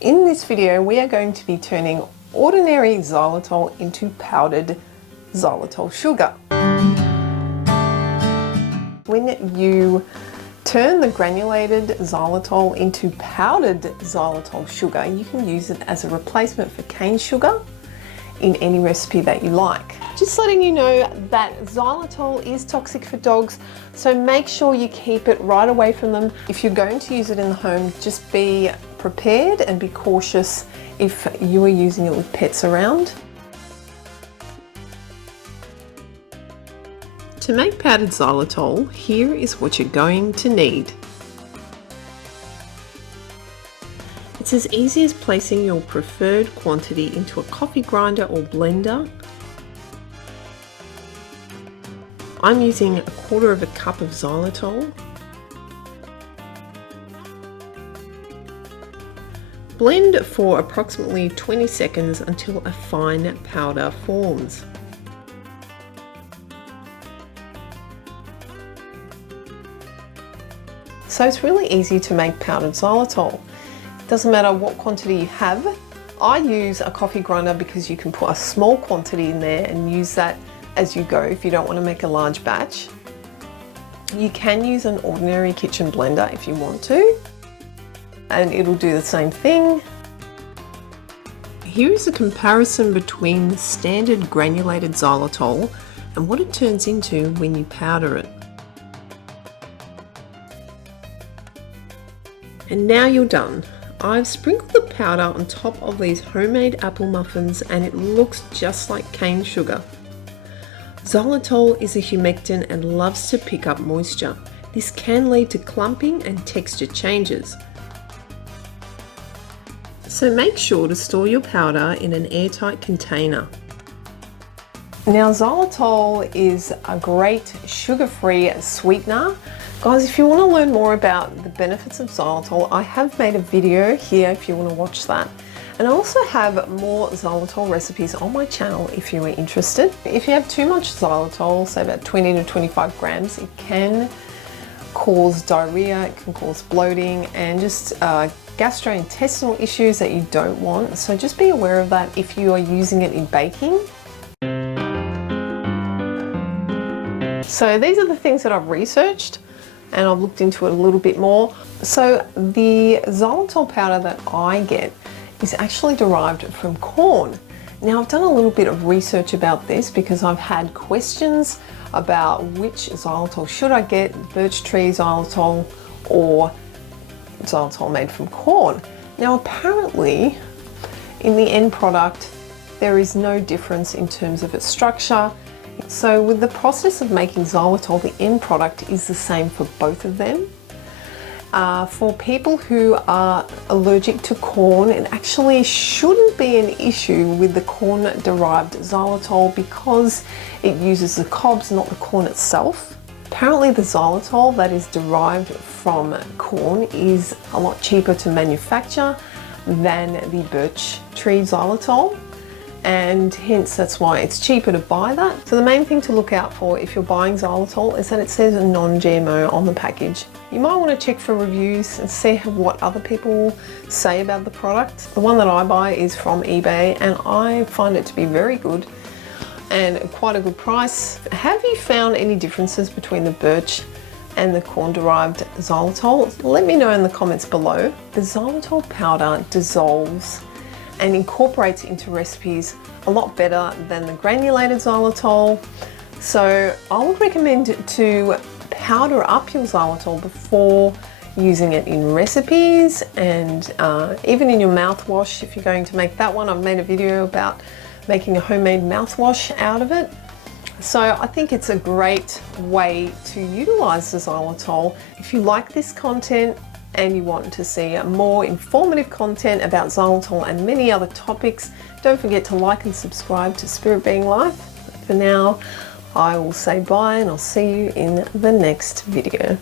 In this video, we are going to be turning ordinary xylitol into powdered xylitol sugar. When you turn the granulated xylitol into powdered xylitol sugar, you can use it as a replacement for cane sugar in any recipe that you like. Just letting you know that xylitol is toxic for dogs, so make sure you keep it right away from them. If you're going to use it in the home, just be prepared and be cautious if you are using it with pets around. To make powdered xylitol, here is what you're going to need. It's as easy as placing your preferred quantity into a coffee grinder or blender. I'm using 1/4 cup of xylitol. Blend for approximately 20 seconds until a fine powder forms. So it's really easy to make powdered xylitol. Doesn't matter what quantity you have. I use a coffee grinder because you can put a small quantity in there and use that as you go if you don't want to make a large batch. You can use an ordinary kitchen blender if you want to, and it'll do the same thing. Here is a comparison between the standard granulated xylitol and what it turns into when you powder it. And now you're done. I've sprinkled the powder on top of these homemade apple muffins and it looks just like cane sugar. Xylitol is a humectant and loves to pick up moisture. This can lead to clumping and texture changes. So make sure to store your powder in an airtight container. Now xylitol is a great sugar-free sweetener. Guys, if you want to learn more about the benefits of xylitol, I have made a video here if you want to watch that. And I also have more xylitol recipes on my channel if you are interested. If you have too much xylitol, say about 20 to 25 grams, it can cause diarrhea, it can cause bloating and just gastrointestinal issues that you don't want. So just be aware of that if you are using it in baking. So these are the things that I've researched and I've looked into it a little bit more. So the xylitol powder that I get is actually derived from corn. Now I've done a little bit of research about this because I've had questions about which xylitol should I get, birch tree xylitol or xylitol made from corn. Now apparently in the end product there is no difference in terms of its structure. So with the process of making xylitol, the end product is the same for both of them. For people who are allergic to corn, it actually shouldn't be an issue with the corn-derived xylitol because it uses the cobs, not the corn itself. Apparently the xylitol that is derived from corn is a lot cheaper to manufacture than the birch tree xylitol, and hence that's why it's cheaper to buy that. So the main thing to look out for if you're buying xylitol is that it says non-GMO on the package. You might want to check for reviews and see what other people say about the product. The one that I buy is from eBay and I find it to be very good and quite a good price. Have you found any differences between the birch and the corn-derived xylitol? Let me know in the comments below. The xylitol powder dissolves and incorporates into recipes a lot better than the granulated xylitol. So I would recommend to powder up your xylitol before using it in recipes and even in your mouthwash if you're going to make that one. I've made a video about making a homemade mouthwash out of it. So I think it's a great way to utilize the xylitol. If you like this content and you want to see more informative content about xylitol and many other topics, don't forget to like and subscribe to Spirit Being Life. For now, I will say bye and I'll see you in the next video.